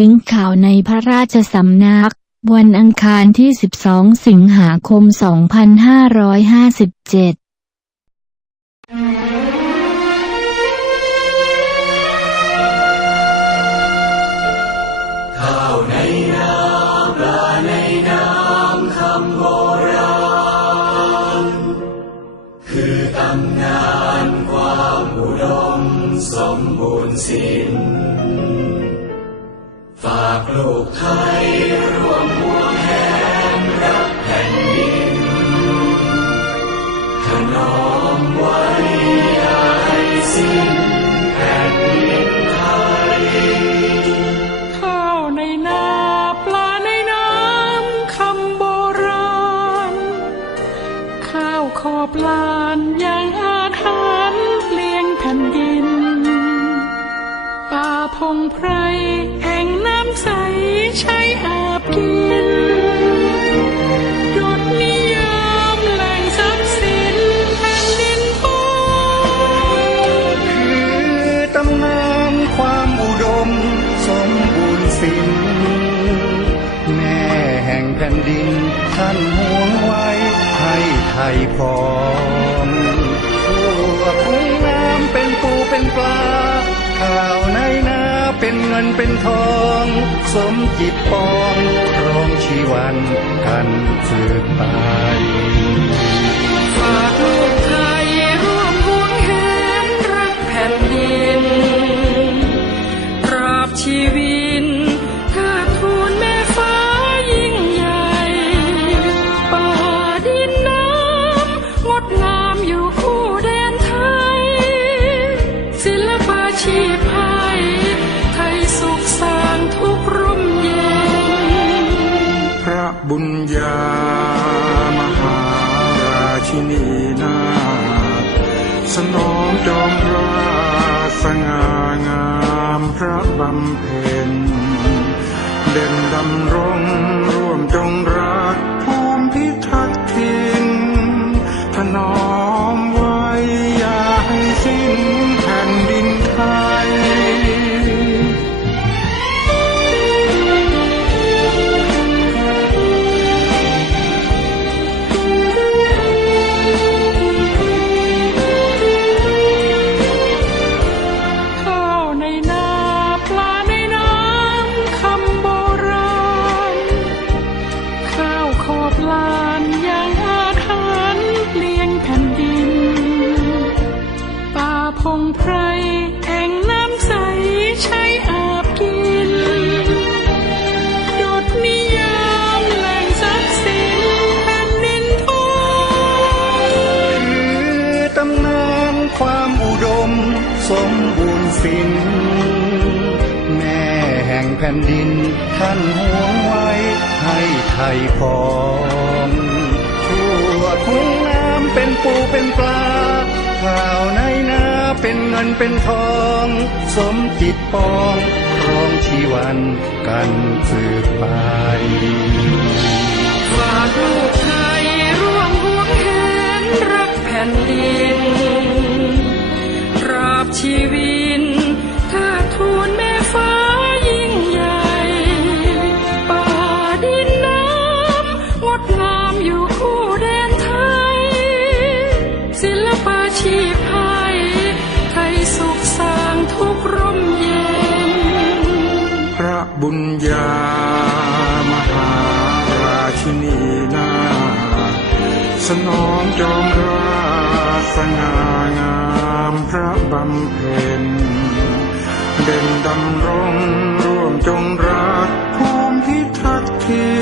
ลิงก์ข่าวในพระราชสำนัก วันอังคารที่ 12 สิงหาคม 2557ข้าวในนาปลาในน้ำคำโบราณ คือตำนานความอุดมสมบูรณ์สิ้น ฝากลูกไทยร่วมห่วงแหนรักแผ่นดินถนอมไว้อย่าให้สิ้นแผ่นดินไทย ข้าวในนาปลาในน้ำคำโบราณ ข้าวขอบลานยังอาถรรพ์เลี้ยงแผ่นดิน ป่าพงไพรำใสใช้อาบกินยศนิยมแหล่งทรัพย์สินแผ่นดินทองคือตำนานความอุดมสมบูรณ์สิ้นแม่แห่งแผ่นดินท่านห่วงไว้ให้ไทยพอ เป็นเงินเป็นทอง สมจิตปองครองชีวันกันสืบไปฝากลู บำเพ็ญเด่นดำรงร่วมจงรักภูมิพิทักษ์ทินถนอม ไพรแอ่งน้ำใสใช้อาบกินยศนิยมแหล่งทรัพย์สินแผ่นดินทองคือตำนานความอุดม สมบูรณ์สิน แม่แห่งแผ่นดินท่านห่วงไว้ ให้ไทยพร้อมทั่วทุ่งน้ำเป็นปูเป็นปลาข้าวในนา เป็นเงินเป็นทอง สมจิตปองครองชีวันกันสืบไป บุญญามหาราชินีนาสนองจอมราสง่างามพระบำเพ็ญเด่นดำรงร่วมจงรักภูมิพิทักษ์ที